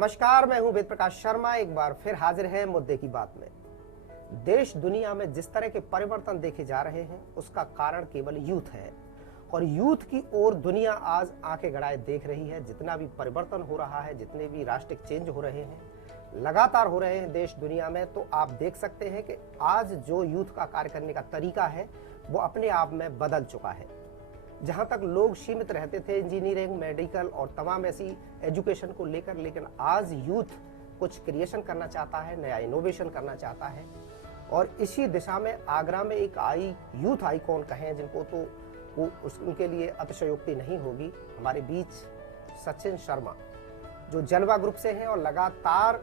नमस्कार, मैं हूं वेद प्रकाश शर्मा। एक बार फिर हाजिर है मुद्दे की बात में। देश दुनिया में जिस तरह के परिवर्तन देखे जा रहे हैं उसका कारण केवल यूथ है और यूथ की ओर दुनिया आज आंखें गड़ाए देख रही है। जितना भी परिवर्तन हो रहा है, जितने भी राष्ट्रिक चेंज हो रहे हैं, लगातार हो रहे हैं देश दुनिया में, तो आप देख सकते हैं कि आज जो यूथ का कार्य करने का तरीका है वो अपने आप में बदल चुका है। जहां तक लोग सीमित रहते थे इंजीनियरिंग, मेडिकल और तमाम ऐसी एजुकेशन को लेकर, लेकिन आज यूथ कुछ क्रिएशन करना चाहता है, नया इनोवेशन करना चाहता है। और इसी दिशा में आगरा में एक यूथ आइकॉन कहें जिनको, तो वो उनके लिए अतिशयोक्ति नहीं होगी। हमारे बीच सचिन शर्मा जो जलवा ग्रुप से हैं और लगातार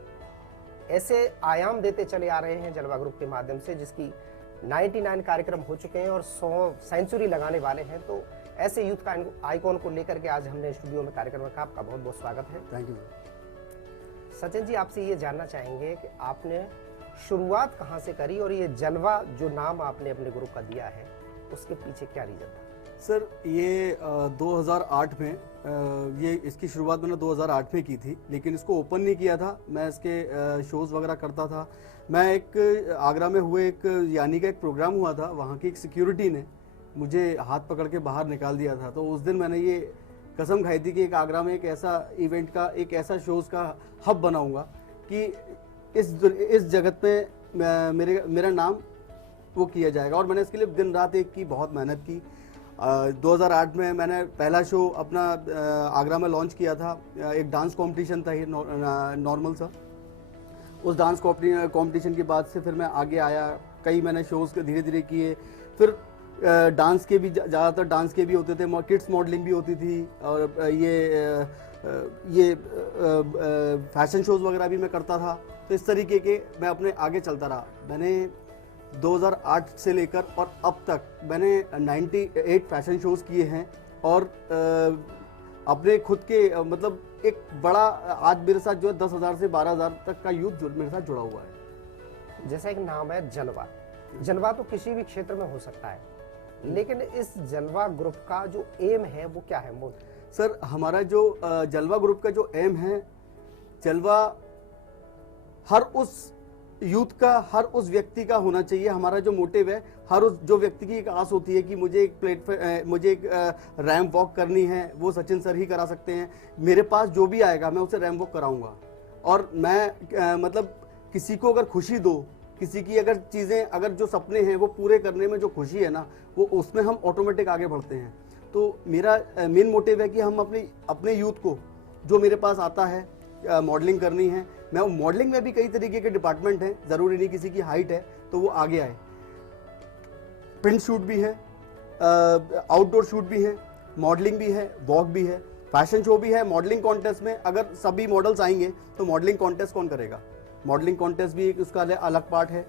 ऐसे आयाम देते चले आ रहे हैं जलवा ग्रुप के माध्यम से, जिसकी 99 कार्यक्रम हो चुके हैं और 100 सेंचुरी लगाने वाले हैं। तो ऐसे यूथ का आइकॉन को लेकर के आज हमने स्टूडियो में कार्यक्रम रखा। आपका बहुत बहुत स्वागत है। Thank you. सचिन जी, आपसे ये जानना चाहेंगे कि आपने शुरुआत कहाँ से करी और ये जलवा जो नाम आपने अपने ग्रुप का दिया है उसके पीछे क्या रीजन था? सर, ये 2008 में ये इसकी शुरुआत मैंने 2008 में की थी, लेकिन इसको ओपन नहीं किया था। मैं इसके शोज़ वगैरह करता था। मैं एक आगरा में हुए एक यानी का एक प्रोग्राम हुआ था, वहाँ की एक सिक्योरिटी ने मुझे हाथ पकड़ के बाहर निकाल दिया था। तो उस दिन मैंने ये कसम खाई थी कि एक आगरा में एक ऐसा इवेंट का, एक ऐसा शोज़ का हब बनाऊंगा कि इस जगत में मेरा नाम वो किया जाएगा। और मैंने इसके लिए दिन रात एक की बहुत मेहनत की। 2008 में मैंने पहला शो अपना आगरा में लॉन्च किया था। एक डांस कंपटीशन था, ये नॉर्मल सा। उस डांस कंपटीशन के बाद से फिर मैं आगे आया, कई मैंने शोज़ धीरे धीरे किए। फिर डांस के भी, ज़्यादातर डांस के भी होते थे, किड्स मॉडलिंग भी होती थी, और ये फैशन शोज़ वगैरह भी मैं करता था। तो इस तरीके के मैं अपने आगे चलता रहा। मैंने 2008 से लेकर और अब तक मैंने 98 फैशन शोज़ किए हैं और अपने खुद के मतलब एक बड़ा, आज मेरे साथ जो है 10,000 से 12,000 तक का यूथ मेरे साथ जुड़ा हुआ है। जैसा एक नाम है जलवा, जलवा तो किसी भी क्षेत्र में हो सकता है, लेकिन इस जलवा ग्रुप का जो एम है वो क्या है? सर, हमारा जो जलवा ग्रुप का जो एम है, जलवा हर उस यूथ का, हर उस व्यक्ति का होना चाहिए। हमारा जो मोटिव है, हर उस जो व्यक्ति की एक आस होती है कि मुझे एक रैंप वॉक करनी है, वो सचिन सर ही करा सकते हैं। मेरे पास जो भी आएगा मैं उसे रैंप वॉक कराऊंगा। और मैं मतलब किसी को अगर खुशी दो, किसी की अगर चीज़ें, अगर जो सपने हैं वो पूरे करने में जो खुशी है ना, वो उसमें हम ऑटोमेटिक आगे बढ़ते हैं। तो मेरा मेन मोटिव है कि हम अपने यूथ को, जो मेरे पास आता है मॉडलिंग करनी है, मैं मॉडलिंग में भी कई तरीके के डिपार्टमेंट हैं, ज़रूरी नहीं किसी की हाइट है तो वो आगे आए। प्रिंट शूट भी है, आउटडोर शूट भी है, मॉडलिंग भी है, वॉक भी है, फैशन शो भी है। मॉडलिंग कॉन्टेस्ट में अगर सभी मॉडल्स आएंगे तो मॉडलिंग कॉन्टेस्ट कौन करेगा? मॉडलिंग कॉन्टेस्ट भी एक उसका अलग पार्ट है,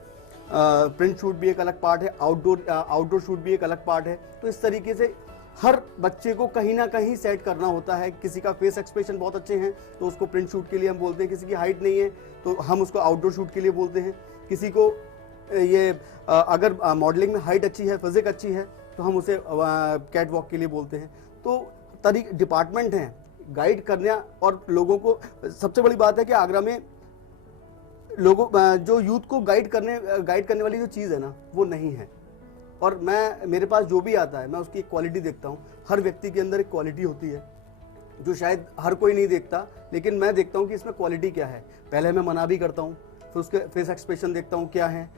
प्रिंट शूट भी एक अलग पार्ट है, आउटडोर शूट भी एक अलग पार्ट है। तो इस तरीके से हर बच्चे को कहीं ना कहीं सेट करना होता है। किसी का फेस एक्सप्रेशन बहुत अच्छे हैं तो उसको प्रिंट शूट के लिए हम बोलते हैं, किसी की हाइट नहीं है तो हम उसको आउटडोर शूट के लिए बोलते हैं, किसी को ये अगर मॉडलिंग में हाइट अच्छी है, फिजिक अच्छी है तो हम उसे कैट वॉक के लिए बोलते हैं। तो डिपार्टमेंट हैं गाइड करना। और लोगों को सबसे बड़ी बात है कि आगरा में लोगों, जो यूथ को गाइड करने वाली जो चीज़ है ना, वो नहीं है। और मेरे पास जो भी आता है मैं उसकी एक क्वालिटी देखता हूँ। हर व्यक्ति के अंदर एक क्वालिटी होती है जो शायद हर कोई नहीं देखता, लेकिन मैं देखता हूँ कि इसमें क्वालिटी क्या है। पहले मैं मना भी करता हूँ, फिर उसके फेस एक्सप्रेशन देखता हूँ क्या है,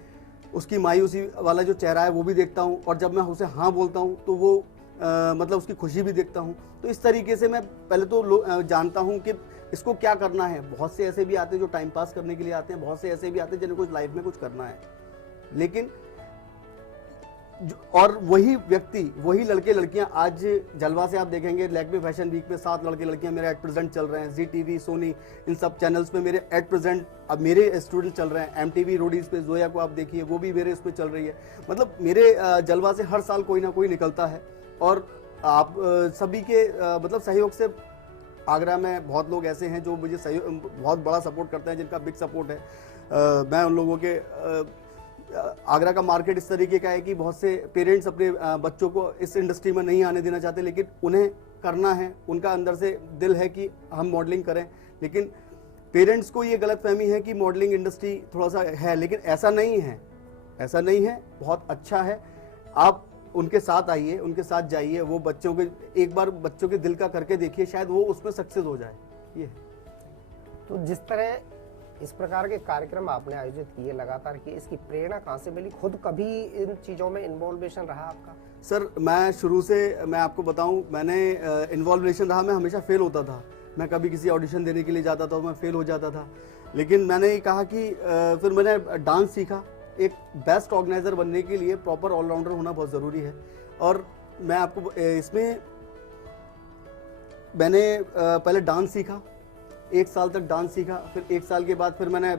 उसकी मायूसी वाला जो चेहरा है वो भी देखता हूँ, और जब मैं उसे हाँ बोलता हूँ तो वो मतलब उसकी खुशी भी देखता हूँ। तो इस तरीके से मैं पहले तो जानता हूँ कि इसको क्या करना है। बहुत से ऐसे भी आते हैं जो टाइम पास करने के लिए आते हैं, बहुत से ऐसे भी आते हैं जिन्हें कुछ लाइफ में कुछ करना है। लेकिन और वही व्यक्ति, वही लड़के लड़कियां, आज जलवा से आप देखेंगे लैक्मे फैशन वीक में 7 लड़के लड़कियां मेरे एट प्रेजेंट चल रहे हैं। जी टीवी, सोनी, इन सब चैनल्स पे मेरे एट प्रेजेंट अब मेरे स्टूडेंट चल रहे हैं। MTV रोडीज पे जोया को आप देखिए, वो भी मेरे इस पे चल रही है। मतलब मेरे जलवा से हर साल कोई ना कोई निकलता है। और आप सभी के मतलब सहयोग से आगरा में बहुत लोग ऐसे हैं जो मुझे बहुत बड़ा सपोर्ट करते हैं, जिनका बिग सपोर्ट है। मैं उन लोगों के आगरा का मार्केट इस तरीके का है कि बहुत से पेरेंट्स अपने बच्चों को इस इंडस्ट्री में नहीं आने देना चाहते, लेकिन उन्हें करना है, उनका अंदर से दिल है कि हम मॉडलिंग करें। लेकिन पेरेंट्स को ये गलतफहमी है कि मॉडलिंग इंडस्ट्री थोड़ा सा है, लेकिन ऐसा नहीं है, ऐसा नहीं है, बहुत अच्छा है। आप उनके साथ आइए, उनके साथ जाइए, वो बच्चों के एक बार बच्चों के दिल का करके देखिए, शायद वो उसमें सक्सेस हो जाए। ये है। तो जिस तरह इस प्रकार के कार्यक्रम आपने आयोजित किए लगातार किए, इसकी प्रेरणा कहाँ से मिली? खुद कभी इन चीज़ों में इन्वॉल्वेशन रहा आपका? सर मैं शुरू से, मैं आपको बताऊं, मैंने इन्वॉल्वेशन रहा, मैं हमेशा फेल होता था। मैं कभी किसी ऑडिशन देने के लिए जाता था, मैं फेल हो जाता था। लेकिन मैंने ये कहा कि फिर मैंने डांस सीखा। एक बेस्ट ऑर्गेनाइजर बनने के लिए प्रॉपर ऑलराउंडर होना बहुत ज़रूरी है। और मैं आपको इसमें मैंने पहले डांस सीखा, 1 साल तक डांस सीखा। फिर 1 साल के बाद फिर मैंने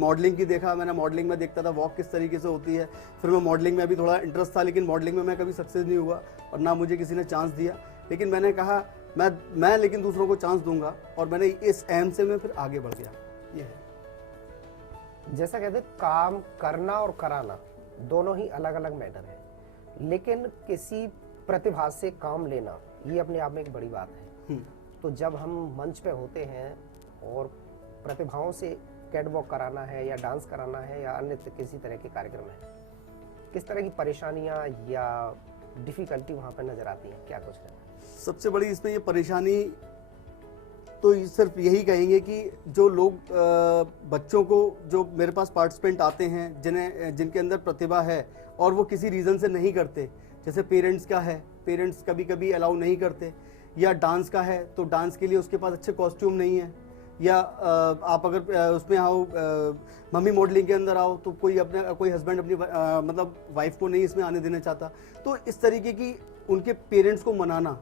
मॉडलिंग की देखा। मैंने मॉडलिंग में देखता था वॉक किस तरीके से होती है। फिर मैं मॉडलिंग में भी थोड़ा इंटरेस्ट था, लेकिन मॉडलिंग में मैं कभी सक्सेस नहीं हुआ और ना मुझे किसी ने चांस दिया। लेकिन मैंने कहा मैं लेकिन दूसरों को चांस दूंगा, और मैंने इस एम से मैं फिर आगे बढ़ गया। ये है। जैसा कहते हैं, काम करना और कराना दोनों ही अलग अलग मैटर है, लेकिन किसी प्रतिभा से काम लेना ये अपने आप में एक बड़ी बात है। तो जब हम मंच पे होते हैं और प्रतिभाओं से कैटवॉक कराना है या डांस कराना है या अन्य किसी तरह के कार्यक्रम है, किस तरह की परेशानियां या डिफिकल्टी वहां पर नजर आती हैं? क्या कुछ है? सबसे बड़ी इसमें ये परेशानी तो सिर्फ यही कहेंगे कि जो लोग बच्चों को, जो मेरे पास पार्टिसिपेंट आते हैं जिनके अंदर प्रतिभा है और वो किसी रीज़न से नहीं करते, जैसे पेरेंट्स का है, पेरेंट्स कभी कभी अलाउ नहीं करते, या डांस का है तो डांस के लिए उसके पास अच्छे कॉस्ट्यूम नहीं है, या आप अगर उसमें आओ, मम्मी मॉडलिंग के अंदर आओ तो कोई हस्बैंड अपनी मतलब वाइफ को नहीं इसमें आने देना चाहता। तो इस तरीके की उनके पेरेंट्स को मनाना,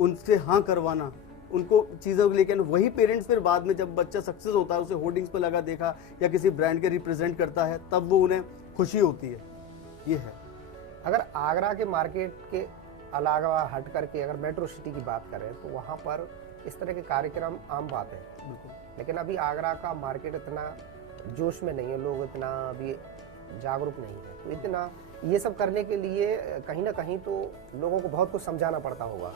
उनसे हाँ करवाना, उनको चीज़ों को लेकर, वही पेरेंट्स फिर बाद में जब बच्चा सक्सेस होता है, उसे होर्डिंग्स पर लगा देखा या किसी ब्रांड के रिप्रेजेंट करता है, तब वो उन्हें खुशी होती है। ये है। अगर आगरा के मार्केट के अलावा हट करके अगर मेट्रो सिटी की बात करें तो वहाँ पर इस तरह के कार्यक्रम आम बात है, लेकिन अभी आगरा का मार्केट इतना जोश में नहीं है, लोग इतना अभी जागरूक नहीं है। तो इतना ये सब करने के लिए कहीं ना कहीं तो लोगों को बहुत कुछ समझाना पड़ता होगा।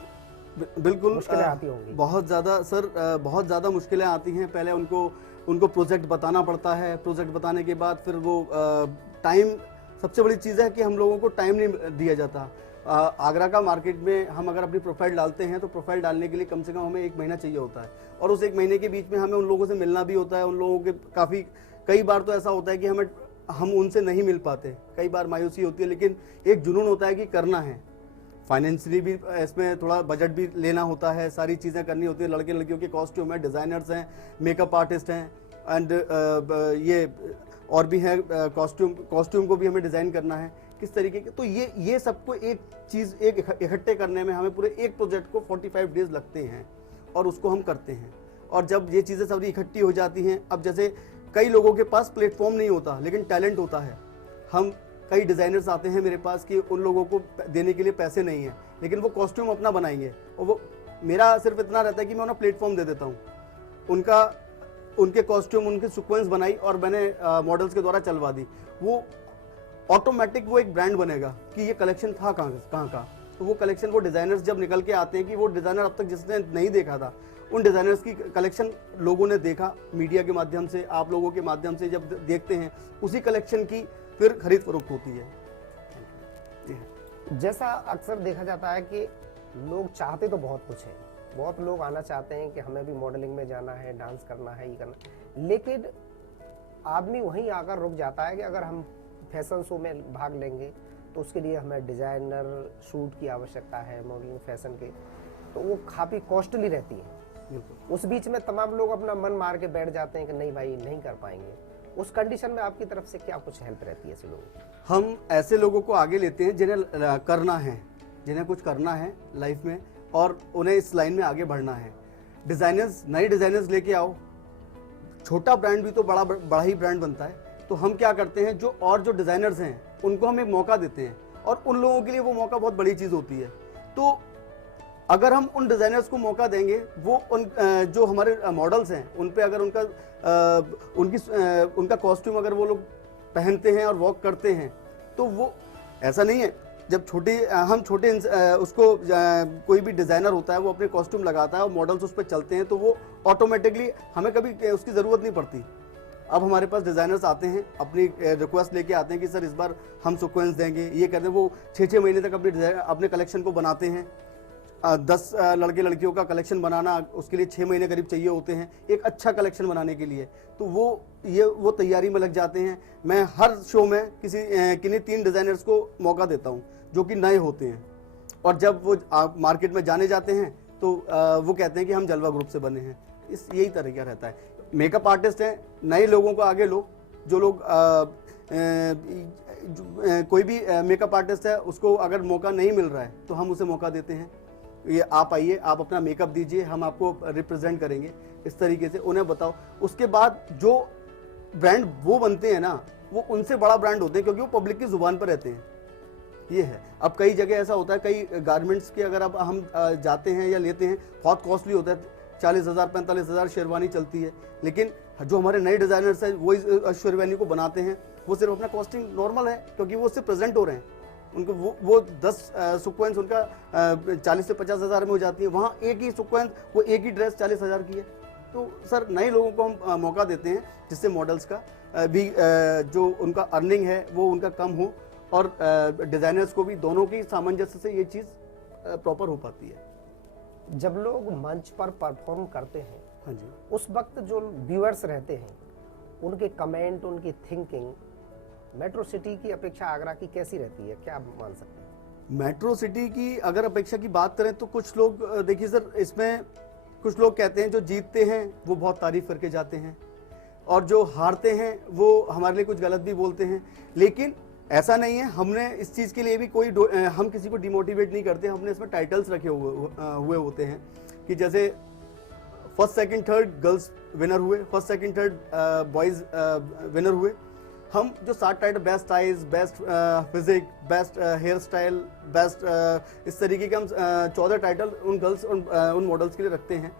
बिल्कुल मुश्किलें आती होंगी। बहुत ज़्यादा सर, बहुत ज़्यादा मुश्किलें आती हैं। पहले उनको प्रोजेक्ट बताना पड़ता है। प्रोजेक्ट बताने के बाद फिर वो टाइम, सबसे बड़ी चीज़ है कि हम लोगों को टाइम नहीं दिया जाता। आगरा का मार्केट में हम अगर अपनी प्रोफाइल डालते हैं तो प्रोफाइल डालने के लिए कम से कम हमें 1 महीना चाहिए होता है, और उस 1 महीने के बीच में हमें उन लोगों से मिलना भी होता है। उन लोगों के कई बार तो ऐसा होता है कि हम उनसे नहीं मिल पाते, कई बार मायूसी होती है, लेकिन एक जुनून होता है कि करना है। फाइनेंशियली भी इसमें थोड़ा बजट भी लेना होता है, सारी चीज़ें करनी होती है। लड़के लड़कियों के कॉस्ट्यूम है, डिज़ाइनर्स हैं, मेकअप आर्टिस्ट हैं, एंड ये और भी है, कॉस्ट्यूम को भी हमें डिज़ाइन करना है किस तरीके के। तो ये सबको एक चीज़ इकट्ठे करने में हमें पूरे एक प्रोजेक्ट को 45 डेज लगते हैं, और उसको हम करते हैं। और जब ये चीज़ें सारी इकट्ठी हो जाती हैं, अब जैसे कई लोगों के पास प्लेटफॉर्म नहीं होता लेकिन टैलेंट होता है। कई डिज़ाइनर्स आते हैं मेरे पास कि उन लोगों को देने के लिए पैसे नहीं है, लेकिन वो कॉस्ट्यूम अपना बनाएंगे, और वो मेरा सिर्फ इतना रहता है कि मैं उन्हें प्लेटफॉर्म दे देता हूँ। उनके कॉस्ट्यूम, उनके सीक्वेंस बनाई और मैंने मॉडल्स के द्वारा चलवा दी। वो ऑटोमेटिक वो एक ब्रांड बनेगा कि ये कलेक्शन था कहाँ का। तो वो कलेक्शन, वो डिज़ाइनर्स जब निकल के आते हैं कि वो डिज़ाइनर अब तक जिसने नहीं देखा था, उन डिज़ाइनर्स की कलेक्शन लोगों ने देखा, मीडिया के माध्यम से, आप लोगों के माध्यम से जब देखते हैं, उसी कलेक्शन की फिर खरीद फरोख्त होती है। जैसा अक्सर देखा जाता है कि लोग चाहते तो बहुत कुछ है, बहुत लोग आना चाहते हैं कि हमें भी मॉडलिंग में जाना है, डांस करना है, ये करना, लेकिन आदमी वहीं आकर रुक जाता है कि अगर हम फैशन शो में भाग लेंगे तो उसके लिए हमें डिज़ाइनर शूट की आवश्यकता है, मॉडलिंग फैशन के, तो वो काफ़ी कॉस्टली रहती है। उस बीच में तमाम लोग अपना मन मार के बैठ जाते हैं कि नहीं भाई नहीं कर पाएंगे। उस कंडीशन में आपकी तरफ से क्या कुछ हेल्प रहती है ऐसे लोगों की? हम ऐसे लोगों को आगे लेते हैं जिन्हें करना है, जिन्हें कुछ करना है लाइफ में और उन्हें इस लाइन में आगे बढ़ना है। डिज़ाइनर्स, नए डिज़ाइनर्स लेके आओ, छोटा ब्रांड भी तो बड़ा ही ब्रांड बनता है। तो हम क्या करते हैं, जो डिज़ाइनर्स हैं उनको हम एक मौका देते हैं, और उन लोगों के लिए वो मौका बहुत बड़ी चीज़ होती है। तो अगर हम उन डिज़ाइनर्स को मौका देंगे, वो जो हमारे मॉडल्स हैं उन पे अगर उनका कॉस्ट्यूम अगर वो लोग पहनते हैं और वॉक करते हैं, तो वो ऐसा नहीं है जब हम छोटे उसको कोई भी डिज़ाइनर होता है वो अपने कॉस्ट्यूम लगाता है और मॉडल्स उस पर चलते हैं, तो वो ऑटोमेटिकली हमें कभी उसकी ज़रूरत नहीं पड़ती। अब हमारे पास डिज़ाइनर्स आते हैं, अपनी रिक्वेस्ट लेके आते हैं कि सर इस बार हम सीक्वेंस देंगे, ये कहते हैं। वो 6-6 महीने तक अपने कलेक्शन को बनाते हैं। 10 लड़के लड़कियों का कलेक्शन बनाना, उसके लिए 6 महीने करीब चाहिए होते हैं एक अच्छा कलेक्शन बनाने के लिए। तो वो तैयारी में लग जाते हैं। मैं हर शो में किन्हीं 3 डिज़ाइनर्स को मौका देता हूँ जो कि नए होते हैं, और जब वो मार्केट में जाने जाते हैं तो वो कहते हैं कि हम जलवा ग्रुप से बने हैं। यही तरीका रहता है। मेकअप आर्टिस्ट हैं, नए लोगों को आगे लो। जो लोग कोई भी मेकअप आर्टिस्ट है, उसको अगर मौका नहीं मिल रहा है तो हम उसे मौका देते हैं। ये आप आइए, आप अपना मेकअप दीजिए, हम आपको रिप्रेजेंट करेंगे। इस तरीके से उन्हें बताओ। उसके बाद जो ब्रांड वो बनते हैं ना, वो उनसे बड़ा ब्रांड होते हैं, क्योंकि वो पब्लिक की जुबान पर रहते हैं। ये है। अब कई जगह ऐसा होता है, कई गारमेंट्स के अगर अब हम जाते हैं या लेते हैं, बहुत कॉस्टली होता है। 40,000 45,000 शेरवानी चलती है, लेकिन जो हमारे नए डिज़ाइनर्स हैं वो इस शेरवानी को बनाते हैं। वो सिर्फ अपना कॉस्टिंग नॉर्मल है, क्योंकि वो उससे प्रेजेंट हो रहे हैं। उनको वो 10 सीक्वेंस उनका 40 से 50,000 में हो जाती है। वहाँ एक ही सीक्वेंस, वो एक ही ड्रेस 40,000 की है। तो सर नए लोगों को हम मौका देते हैं, जिससे मॉडल्स का भी जो उनका अर्निंग है वो उनका कम हो, और डिज़ाइनर्स को भी, दोनों की सामंजस्य से ये चीज़ प्रॉपर हो पाती है। जब लोग मंच पर परफॉर्म करते हैं, हाँ जी, उस वक्त जो व्यूअर्स रहते हैं, उनके कमेंट, उनकी थिंकिंग मेट्रो सिटी की अपेक्षा आगरा की कैसी रहती है, क्या आप मान सकते हैं? मेट्रो सिटी की अगर अपेक्षा की बात करें तो कुछ लोग, देखिए सर, इसमें कुछ लोग कहते हैं जो जीतते हैं वो बहुत तारीफ करके जाते हैं, और जो हारते हैं वो हमारे लिए कुछ गलत भी बोलते हैं। लेकिन ऐसा नहीं है। हमने इस चीज़ के लिए भी हम किसी को डिमोटिवेट नहीं करते। हमने इसमें टाइटल्स रखे हुए होते हैं कि जैसे first second third girls winner हुए, first second third boys winner हुए। हम जो 7 title, best eyes, best physique, best hair style, best, इस तरीके के हम 14 टाइटल उन गर्ल्स, उन मॉडल्स के लिए रखते हैं।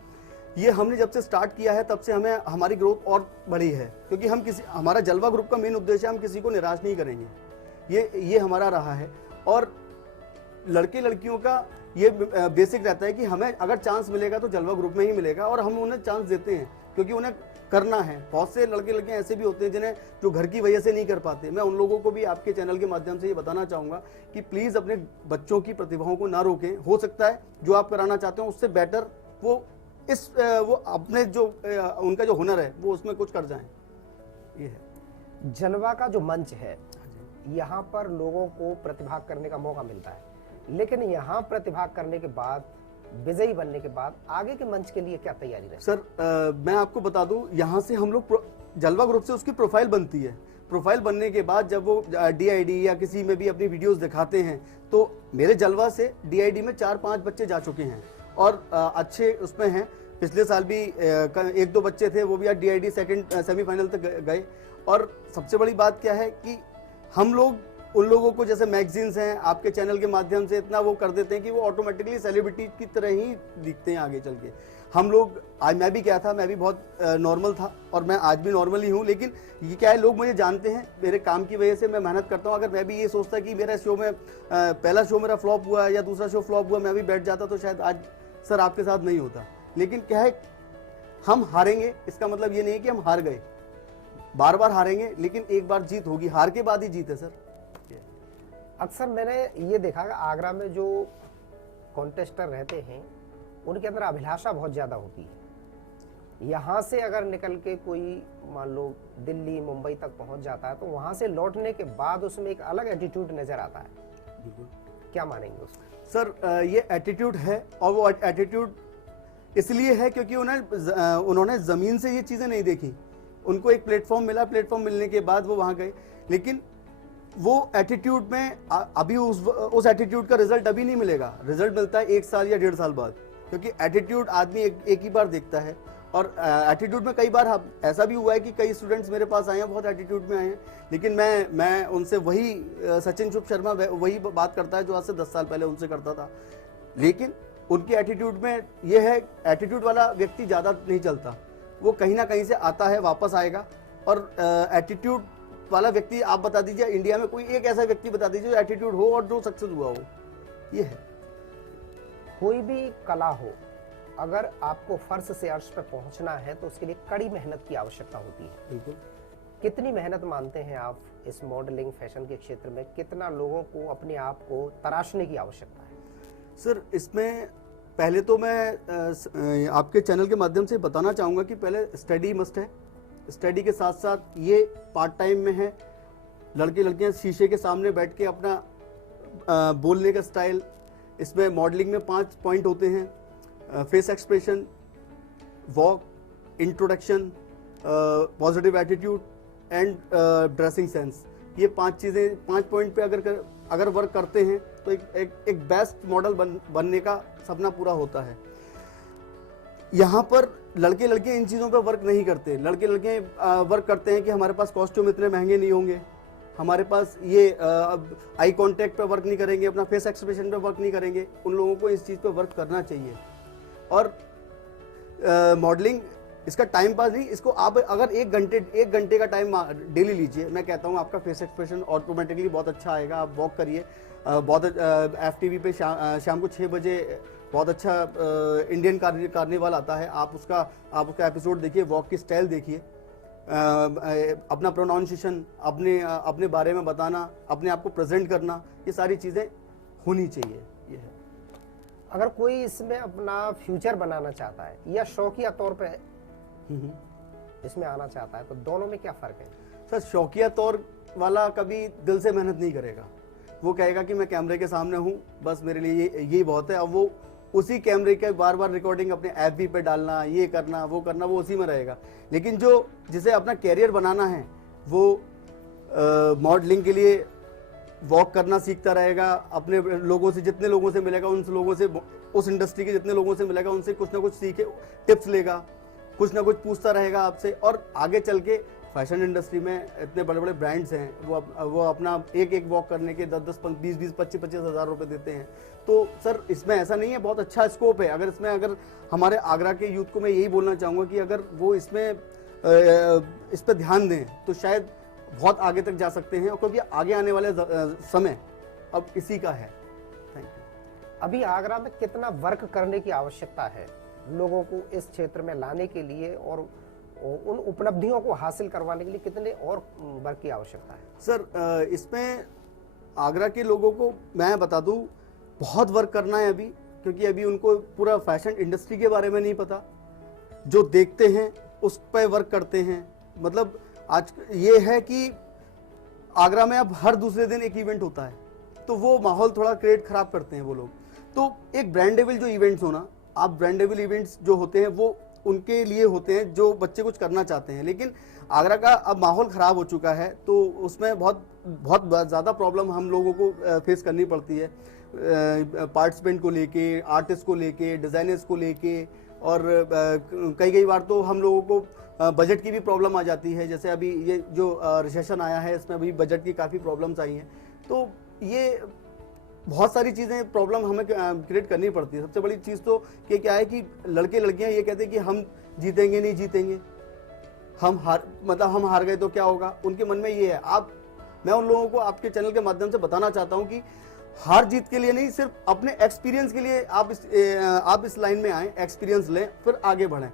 ये हमने जब से स्टार्ट किया है तब से हमारी ग्रोथ और बढ़ी है, क्योंकि हमारा जलवा ग्रुप का मेन उद्देश्य है हम किसी को निराश नहीं करेंगे। ये हमारा रहा है। और लड़के लड़कियों का ये बेसिक रहता है कि हमें अगर चांस मिलेगा तो जलवा ग्रुप में ही मिलेगा, और हम उन्हें चांस देते हैं क्योंकि उन्हें करना है। बहुत से लड़के लड़कियां ऐसे भी होते हैं जिन्हें जो घर की वजह से नहीं कर पाते। मैं उन लोगों को भी आपके चैनल के माध्यम से ये बताना चाहूँगा कि प्लीज़ अपने बच्चों की प्रतिभाओं को ना रोकें। हो सकता है जो आप कराना चाहते हो उससे बेटर वो अपने जो उनका जो हुनर है वो उसमें कुछ कर जाएं। ये है। जलवा का जो मंच है, यहाँ पर लोगों को प्रतिभाग करने का मौका मिलता है, लेकिन यहाँ प्रतिभाग करने के बाद, विजयी बनने के बाद आगे के मंच के लिए क्या तैयारी रहे? सर मैं आपको बता दूं, यहाँ से हम लोग जलवा ग्रुप से उसकी प्रोफाइल बनती है। प्रोफाइल बनने के बाद जब वो DID या किसी में भी अपनी वीडियोस दिखाते हैं, तो मेरे जलवा से DID में 4-5 बच्चे जा चुके हैं और अच्छे उसमें हैं। पिछले साल भी 1-2 बच्चे थे, वो भी आज DID सेकंड सेमीफाइनल तक गए। और सबसे बड़ी बात क्या है कि हम लोग उन लोगों को, जैसे मैगजीन्स हैं, आपके चैनल के माध्यम से इतना वो कर देते हैं कि वो ऑटोमेटिकली सेलिब्रिटी की तरह ही दिखते हैं आगे चल के। हम लोग, आज मैं भी क्या था, मैं भी बहुत नॉर्मल था और मैं आज भी नॉर्मल ही हूँ। लेकिन ये क्या है, लोग मुझे जानते हैं, मेरे काम की वजह से मैं मेहनत करता हूँ। अगर मैं भी ये सोचता कि मेरा शो में पहला शो मेरा फ्लॉप हुआ या दूसरा शो फ्लॉप हुआ, मैं भी बैठ जाता, तो शायद आज सर आपके साथ नहीं होता। लेकिन क्या है, हम हारेंगे इसका मतलब ये नहीं कि हम हार गए। बार बार हारेंगे, लेकिन एक बार जीत होगी। हार के बाद ही जीत है सर। अक्सर मैंने ये देखा कि आगरा में जो कॉन्टेस्टर रहते हैं उनके अंदर अभिलाषा बहुत ज़्यादा होती है। यहाँ से अगर निकल के कोई मान लो दिल्ली मुंबई तक पहुँच जाता है, तो वहाँ से लौटने के बाद उसमें एक अलग एटीट्यूड नज़र आता है। क्या मानेंगे उसमें? सर ये एटीट्यूड है, और वो एटीट्यूड इसलिए है क्योंकि उन्होंने ज़मीन से ये चीज़ें नहीं देखी। उनको एक प्लेटफॉर्म मिला, प्लेटफॉर्म मिलने के बाद वो वहाँ गए। लेकिन वो एटीट्यूड में अभी उस एटीट्यूड का रिजल्ट अभी नहीं मिलेगा। रिजल्ट मिलता है 1 साल या 1.5 साल बाद, क्योंकि एटीट्यूड आदमी एक ही बार देखता है। और एटीट्यूड में कई बार ऐसा भी हुआ है कि कई स्टूडेंट्स मेरे पास आए हैं, बहुत एटीट्यूड में आए हैं, लेकिन मैं उनसे वही सचिन शुभ शर्मा वही बात करता है जो आज से 10 साल पहले उनसे करता था। लेकिन उनके एटीट्यूड में ये है, एटीट्यूड वाला व्यक्ति ज़्यादा नहीं चलता, वो कहीं ना कहीं से आता है, वापस आएगा। और एटीट्यूड वाला व्यक्ति आप बता दीजिए, इंडिया में कोई एक ऐसा व्यक्ति बता दीजिए जो एटीट्यूड हो और जो सक्सेस हुआ हो। ये है। कोई भी कला हो, अगर आपको फर्श से अर्श पर पहुंचना है तो उसके लिए कड़ी मेहनत की आवश्यकता होती है। बिल्कुल। कितनी मेहनत मानते हैं आप इस मॉडलिंग फैशन के क्षेत्र में? कितना लोगों को अपने आप को तराशने की आवश्यकता है? सर, इसमें पहले तो मैं आपके चैनल के माध्यम से बताना चाहूँगा कि पहले स्टडी मस्ट है। स्टडी के साथ साथ ये पार्ट टाइम में है। लड़के लड़कियाँ शीशे के सामने बैठ के अपना बोलने का स्टाइल, इसमें मॉडलिंग में 5 पॉइंट होते हैं: face expression, walk, introduction, positive attitude and dressing sense. ये 5 चीज़ें, 5 पॉइंट पे अगर वर्क करते हैं तो एक बेस्ट मॉडल बनने का सपना पूरा होता है। यहाँ पर लड़के लड़कियाँ इन चीज़ों पे वर्क नहीं करते। लड़के लड़कियाँ वर्क करते हैं कि हमारे पास कॉस्ट्यूम इतने महंगे नहीं होंगे, हमारे पास ये आई कांटेक्ट पे वर्क नहीं करेंगे, अपना फेस एक्सप्रेशन पे वर्क नहीं करेंगे। उन लोगों को इस चीज़ पे वर्क करना चाहिए। और मॉडलिंग इसका टाइम पास नहीं, इसको आप अगर 1 घंटे का टाइम डेली लीजिए, मैं कहता हूँ आपका फेस एक्सप्रेशन ऑटोमेटिकली बहुत अच्छा आएगा। आप वॉक करिए, बहुत FTV पे शाम को 6 बजे बहुत अच्छा इंडियन कार्निवल आता है, आप उसका एपिसोड देखिए, वॉक की स्टाइल देखिए, अपना प्रोनाउंसिएशन, अपने बारे में बताना, अपने आप को प्रेजेंट करना, ये सारी चीज़ें होनी चाहिए। ये है। अगर कोई इसमें अपना फ्यूचर बनाना चाहता है या शौकिया तौर पे इसमें आना चाहता है, तो दोनों में क्या फर्क है? सर, शौकिया तौर वाला कभी दिल से मेहनत नहीं करेगा। वो कहेगा कि मैं कैमरे के सामने हूँ, बस मेरे लिए यही बहुत है। अब वो उसी कैमरे के बार बार रिकॉर्डिंग अपने FB पे डालना, ये करना, वो करना, वो उसी में रहेगा। लेकिन जिसे अपना कैरियर बनाना है, वो मॉडलिंग के लिए वॉक करना सीखता रहेगा, अपने लोगों से, जितने लोगों से मिलेगा, उन लोगों से, उस इंडस्ट्री के जितने लोगों से मिलेगा, उनसे कुछ ना कुछ सीखे, टिप्स लेगा, कुछ ना कुछ पूछता रहेगा आपसे। और आगे चल के फैशन इंडस्ट्री में इतने बड़े बड़े ब्रांड्स हैं, वो अपना एक वॉक करने के 10-10, 20-20, 25-25 हज़ार रुपये देते हैं। तो सर, इसमें ऐसा नहीं है, बहुत अच्छा स्कोप है। अगर हमारे आगरा के यूथ को मैं यही बोलना चाहूँगा कि अगर वो इस पर ध्यान दें तो शायद बहुत आगे तक जा सकते हैं, और क्योंकि आगे आने वाले समय अब इसी का है। Thank you. अभी आगरा में कितना वर्क करने की आवश्यकता है लोगों को इस क्षेत्र में लाने के लिए, और उन उपलब्धियों को हासिल करवाने के लिए कितने और वर्क की आवश्यकता है? सर, इसमें आगरा के लोगों को मैं बता दूं, बहुत वर्क करना है अभी, क्योंकि अभी उनको पूरा फैशन इंडस्ट्री के बारे में नहीं पता। जो देखते हैं उस पर वर्क करते हैं। मतलब आज ये है कि आगरा में अब हर दूसरे दिन एक इवेंट होता है, तो वो माहौल थोड़ा क्रिएट खराब करते हैं वो लोग। तो एक ब्रांडेबल जो इवेंट्स होना, आप ब्रांडेबल इवेंट्स जो होते हैं वो उनके लिए होते हैं जो बच्चे कुछ करना चाहते हैं। लेकिन आगरा का अब माहौल ख़राब हो चुका है, तो उसमें बहुत ज़्यादा प्रॉब्लम हम लोगों को फेस करनी पड़ती है, पार्टिसिपेंट को लेके, आर्टिस्ट को लेके, डिज़ाइनर्स को लेके। और कई बार तो हम लोगों को बजट की भी प्रॉब्लम आ जाती है। जैसे अभी ये जो रिसेशन आया है, इसमें अभी बजट की काफ़ी प्रॉब्लम्स आई हैं। तो ये बहुत सारी चीज़ें प्रॉब्लम हमें क्रिएट करनी पड़ती है। सबसे बड़ी चीज़ तो कि क्या है कि लड़के लड़कियां ये कहते हैं कि हम जीतेंगे नहीं जीतेंगे, हम हार गए तो क्या होगा, उनके मन में ये है। मैं उन लोगों को आपके चैनल के माध्यम से बताना चाहता हूं कि हार जीत के लिए नहीं, सिर्फ अपने एक्सपीरियंस के लिए आप इस लाइन में आए, एक्सपीरियंस लें, फिर आगे बढ़ें।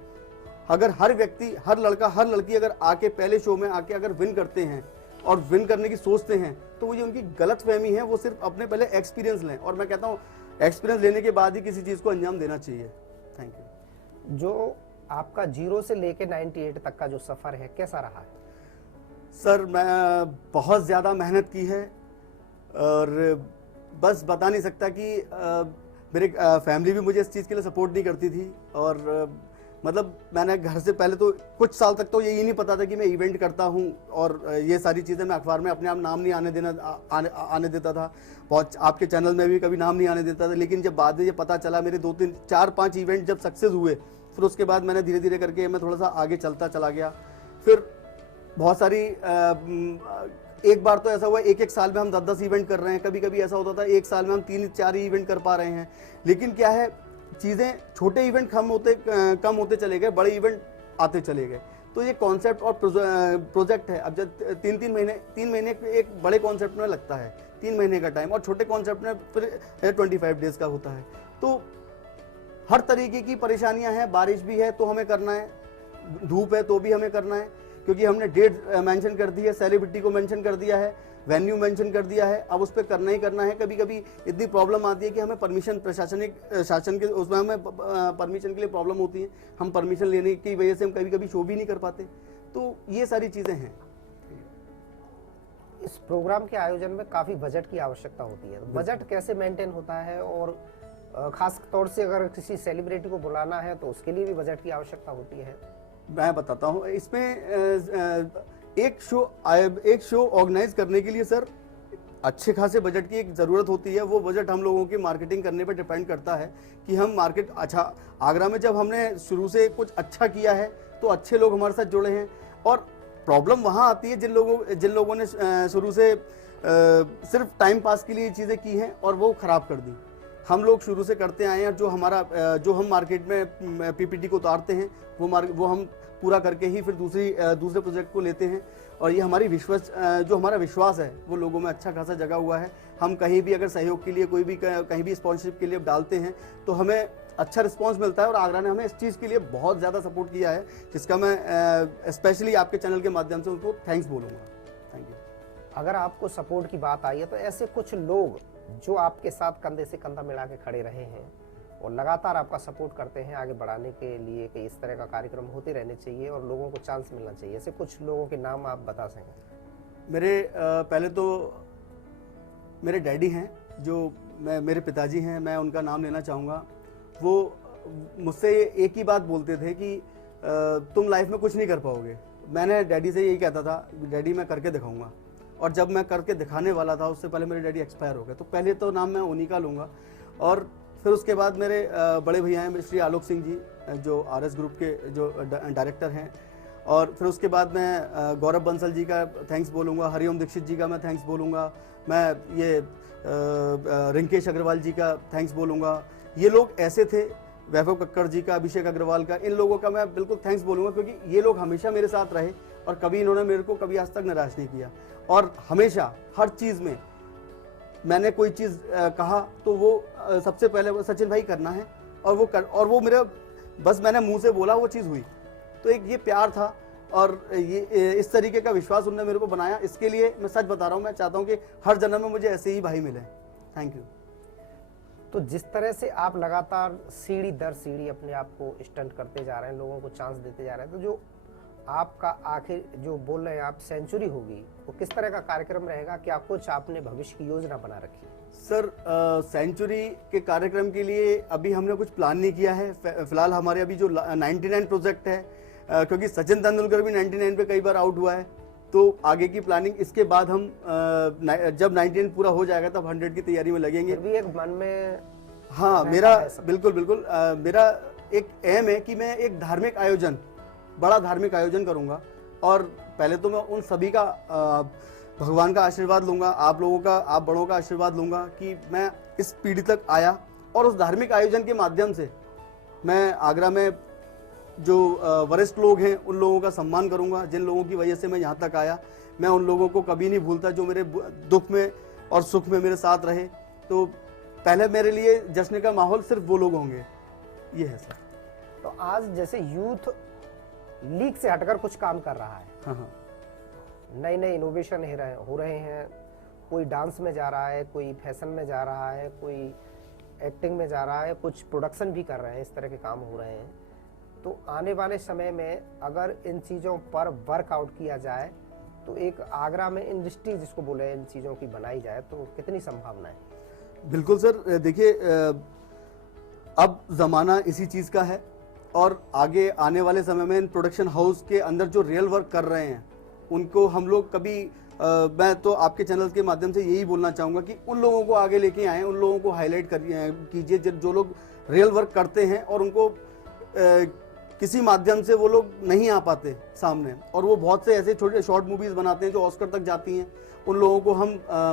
अगर हर व्यक्ति, हर लड़का, हर लड़की अगर आके पहले शो में आके अगर विन करते हैं और विन करने की सोचते हैं, तो वो जो उनकी गलत फहमी है, वो सिर्फ अपने पहले एक्सपीरियंस लें। और मैं कहता हूँ एक्सपीरियंस लेने के बाद ही किसी चीज़ को अंजाम देना चाहिए। Thank you. जो आपका 0 से लेके 98 तक का जो सफ़र है, कैसा रहा है? सर, मैं बहुत ज़्यादा मेहनत की है, और बस बता नहीं सकता कि मेरे फैमिली भी मुझे इस चीज़ के लिए सपोर्ट नहीं करती थी। और मतलब मैंने घर से पहले तो कुछ साल तक तो यही नहीं पता था कि मैं इवेंट करता हूँ, और ये सारी चीज़ें मैं अखबार में अपने आप नाम नहीं आने देता था। बहुत आपके चैनल में भी कभी नाम नहीं आने देता था। लेकिन जब बाद में ये पता चला, मेरे 2, 3, 4, 5 इवेंट जब सक्सेस हुए, फिर उसके बाद मैंने धीरे धीरे करके मैं थोड़ा सा आगे चलता चला गया। फिर बहुत सारी एक बार तो ऐसा हुआ, एक साल में हम 10-10 इवेंट कर रहे हैं। कभी कभी ऐसा होता था एक साल में हम 3-4 इवेंट कर पा रहे हैं। लेकिन क्या है, चीज़ें, छोटे इवेंट कम होते चले गए, बड़े इवेंट आते चले गए। तो ये कॉन्सेप्ट और प्रोजेक्ट है। अब जब 3 महीने एक बड़े कॉन्सेप्ट में लगता है, 3 महीने का टाइम, और छोटे कॉन्सेप्ट में फिर 25 डेज का होता है। तो हर तरीके की परेशानियां हैं, बारिश भी है तो हमें करना है, धूप है तो भी हमें करना है, क्योंकि हमने डेट मेंशन कर दी है, सेलिब्रिटी को मेंशन कर दिया है, वेन्यू मेंशन कर दिया है, अब उस पर करना ही करना है। कभी कभी इतनी प्रॉब्लम आती है कि हमें परमिशन, प्रशासनिक शासन के उसमें हमें परमिशन के लिए प्रॉब्लम होती है, हम परमिशन लेने की वजह से हम कभी कभी शो भी नहीं कर पाते। तो ये सारी चीज़ें हैं। इस प्रोग्राम के आयोजन में काफ़ी बजट की आवश्यकता होती है, बजट कैसे मेंटेन होता है, और खास तौर से अगर किसी सेलिब्रिटी को बुलाना है तो उसके लिए भी बजट की आवश्यकता होती है? मैं बताता हूँ। इसमें एक शो ऑर्गेनाइज करने के लिए सर अच्छे खासे बजट की एक ज़रूरत होती है। वो बजट हम लोगों की मार्केटिंग करने पर डिपेंड करता है कि हम मार्केट अच्छा, आगरा में जब हमने शुरू से कुछ अच्छा किया है तो अच्छे लोग हमारे साथ जुड़े हैं। और प्रॉब्लम वहाँ आती है जिन लोगों ने शुरू से सिर्फ टाइम पास के लिए चीज़ें की हैं और वो ख़राब कर दी। हम लोग शुरू से करते आए हैं, जो हम मार्केट में पीपीटी को उतारते हैं वो हम पूरा करके ही फिर दूसरे प्रोजेक्ट को लेते हैं। और ये जो हमारा विश्वास है वो लोगों में अच्छा खासा जगा हुआ है। हम कहीं भी अगर सहयोग के लिए कहीं भी स्पॉन्सरशिप के लिए डालते हैं तो हमें अच्छा रिस्पांस मिलता है। और आगरा ने हमें इस चीज़ के लिए बहुत ज़्यादा सपोर्ट किया है, जिसका मैं स्पेशली आपके चैनल के माध्यम से उनको थैंक्स बोलूँगा। Thank you. अगर आपको सपोर्ट की बात आई है तो ऐसे कुछ लोग जो आपके साथ कंधे से कंधा मिला के खड़े रहे हैं और लगातार आपका सपोर्ट करते हैं आगे बढ़ाने के लिए कि इस तरह का कार्यक्रम होते रहने चाहिए और लोगों को चांस मिलना चाहिए, ऐसे कुछ लोगों के नाम आप बता सकें? पहले तो मेरे डैडी हैं, जो मेरे पिताजी हैं, मैं उनका नाम लेना चाहूँगा। वो मुझसे एक ही बात बोलते थे कि तुम लाइफ में कुछ नहीं कर पाओगे। मैंने डैडी से यही कहता था, डैडी मैं करके दिखाऊंगा। और जब मैं करके दिखाने वाला था उससे पहले मेरे डैडी एक्सपायर हो गए। तो पहले तो नाम मैं उन्हीं का लूँगा, और फिर उसके बाद मेरे बड़े भैया हैं श्री आलोक सिंह जी, जो आरएस ग्रुप के जो डायरेक्टर हैं। और फिर उसके बाद मैं गौरव बंसल जी का थैंक्स बोलूँगा, हरिओम दीक्षित जी का मैं थैंक्स बोलूँगा, मैं ये रिंकेश अग्रवाल जी का थैंक्स बोलूँगा। ये लोग ऐसे थे, वैभव कक्कड़ जी का, अभिषेक अग्रवाल का, इन लोगों का मैं बिल्कुल थैंक्स बोलूँगा, क्योंकि ये लोग हमेशा मेरे साथ रहे और कभी इन्होंने मेरे को कभी आज तक निराश नहीं किया। और हमेशा हर चीज़ में मैंने कोई चीज़ कहा तो वो सबसे पहले सचिन भाई करना है, और वो मेरा बस मैंने मुंह से बोला वो चीज़ हुई। तो एक ये प्यार था और ये इस तरीके का विश्वास उन्होंने मेरे को बनाया। इसके लिए मैं सच बता रहा हूँ, मैं चाहता हूँ कि हर जन्म में मुझे ऐसे ही भाई मिले। Thank you. तो जिस तरह से आप लगातार सीढ़ी दर सीढ़ी अपने आप को स्टंट करते जा रहे हैं, लोगों को चांस देते जा रहे हैं, तो जो आपका आखिर जो बोल रहे हैं आप सेंचुरी होगी, वो किस तरह का कार्यक्रम रहेगा? क्या कुछ आपने भविष्य की योजना बना रखी है? सर सेंचुरी के कार्यक्रम के लिए अभी हमने कुछ प्लान नहीं किया है। फिलहाल हमारे अभी जो 99 प्रोजेक्ट है, क्योंकि सचिन तेंदुलकर भी 99 पे कई बार आउट हुआ है, तो आगे की प्लानिंग इसके बाद हम जब 99 पूरा हो जाएगा तब 100 की तैयारी में लगेंगे। भी एक मन में हाँ, मेरा बिल्कुल मेरा एक एम है कि मैं एक बड़ा धार्मिक आयोजन करूंगा। और पहले तो मैं उन सभी का भगवान का आशीर्वाद लूंगा, आप बड़ों का आशीर्वाद लूंगा कि मैं इस पीढ़ी तक आया, और उस धार्मिक आयोजन के माध्यम से मैं आगरा में जो वरिष्ठ लोग हैं उन लोगों का सम्मान करूंगा, जिन लोगों की वजह से मैं यहाँ तक आया। मैं उन लोगों को कभी नहीं भूलता जो मेरे दुख में और सुख में मेरे साथ रहे। तो पहले मेरे लिए जश्न का माहौल सिर्फ वो लोग होंगे, ये है सर। तो आज जैसे यूथ लीग से हटकर कुछ काम कर रहा है, हाँ, नए इनोवेशन हो रहे हैं, कोई डांस में जा रहा है, कोई फैशन में जा रहा है, कोई एक्टिंग में जा रहा है, कुछ प्रोडक्शन भी कर रहे हैं, इस तरह के काम हो रहे हैं। तो आने वाले समय में अगर इन चीज़ों पर वर्कआउट किया जाए तो एक आगरा में इंडस्ट्री जिसको बोले इन चीज़ों की बनाई जाए तो कितनी संभावना है? बिल्कुल सर, देखिए अब ज़माना इसी चीज़ का है, और आगे आने वाले समय में इन प्रोडक्शन हाउस के अंदर जो रियल वर्क कर रहे हैं उनको हम लोग कभी मैं तो आपके चैनल के माध्यम से यही बोलना चाहूँगा कि उन लोगों को आगे लेके आएँ, उन लोगों को हाईलाइट कीजिए जो लोग रियल वर्क करते हैं और उनको किसी माध्यम से वो लोग नहीं आ पाते सामने, और वो बहुत से ऐसे छोटे शॉर्ट मूवीज़ बनाते हैं जो ऑस्कर तक जाती हैं। उन लोगों को हम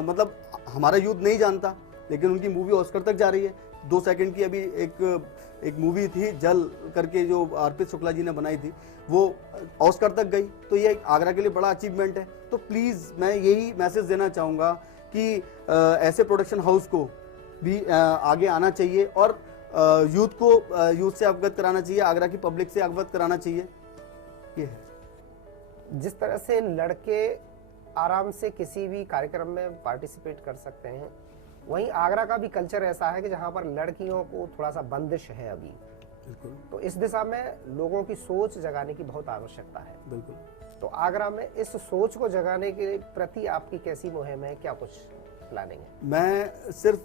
मतलब हमारा यूथ नहीं जानता, लेकिन उनकी मूवी ऑस्कर तक जा रही है। 2 सेकंड की अभी एक मूवी थी जल करके जो अर्पित शुक्ला जी ने बनाई थी, वो ऑस्कर तक गई, तो ये आगरा के लिए बड़ा अचीवमेंट है। तो प्लीज़ मैं यही मैसेज देना चाहूँगा कि ऐसे प्रोडक्शन हाउस को भी आगे आना चाहिए और यूथ से अवगत कराना चाहिए, आगरा की पब्लिक से अवगत कराना चाहिए। ये है। जिस तरह से लड़के आराम से किसी भी कार्यक्रम में पार्टिसिपेट कर सकते हैं, वहीं आगरा का भी कल्चर ऐसा है कि जहां पर लड़कियों को थोड़ा सा बंदिश है अभी। बिल्कुल। तो इस दिशा में लोगों की सोच जगाने की बहुत आवश्यकता है। बिल्कुल। तो आगरा में इस सोच को जगाने के प्रति आपकी कैसी मुहिम है, क्या कुछ प्लानिंग है? मैं सिर्फ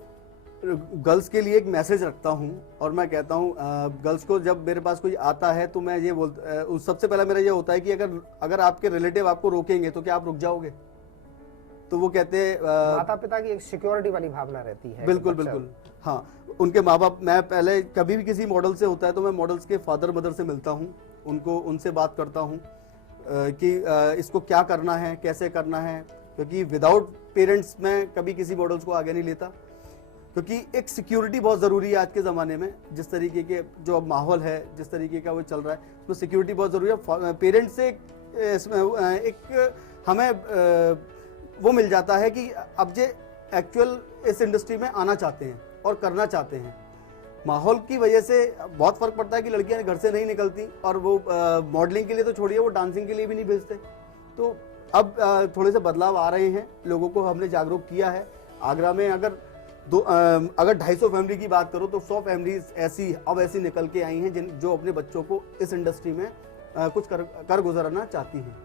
गर्ल्स के लिए एक मैसेज रखता हूं और मैं कहता हूं गर्ल्स को जब मेरे पास कोई आता है तो मैं ये सबसे पहला मेरा ये होता है कि अगर आपके रिलेटिव आपको रोकेंगे तो क्या आप रुक जाओगे? तो वो कहते हैं माता पिता की एक सिक्योरिटी वाली भावना रहती है। बिल्कुल बिल्कुल, हाँ। उनके माँ बाप, मैं पहले कभी भी किसी मॉडल से होता है तो मैं मॉडल्स के फादर मदर से मिलता हूँ, उनसे बात करता हूँ कि इसको क्या करना है, कैसे करना है, क्योंकि विदाउट पेरेंट्स मैं कभी किसी मॉडल्स को आगे नहीं लेता, क्योंकि एक सिक्योरिटी बहुत ज़रूरी है आज के ज़माने में। जिस तरीके के जो अब माहौल है, जिस तरीके का वो चल रहा है, उसमें सिक्योरिटी बहुत ज़रूरी है। पेरेंट्स से एक हमें वो मिल जाता है कि अब जे एक्चुअल इस इंडस्ट्री में आना चाहते हैं और करना चाहते हैं। माहौल की वजह से बहुत फ़र्क पड़ता है कि लड़कियां घर से नहीं निकलती और वो मॉडलिंग के लिए तो छोड़िए, वो डांसिंग के लिए भी नहीं भेजते। तो अब थोड़े से बदलाव आ रहे हैं, लोगों को हमने जागरूक किया है। आगरा में अगर 250 फैमिली की बात करो तो 100 फैमिलीज ऐसी निकल के आई हैं जो अपने बच्चों को इस इंडस्ट्री में कुछ कर गुजरना चाहती हैं।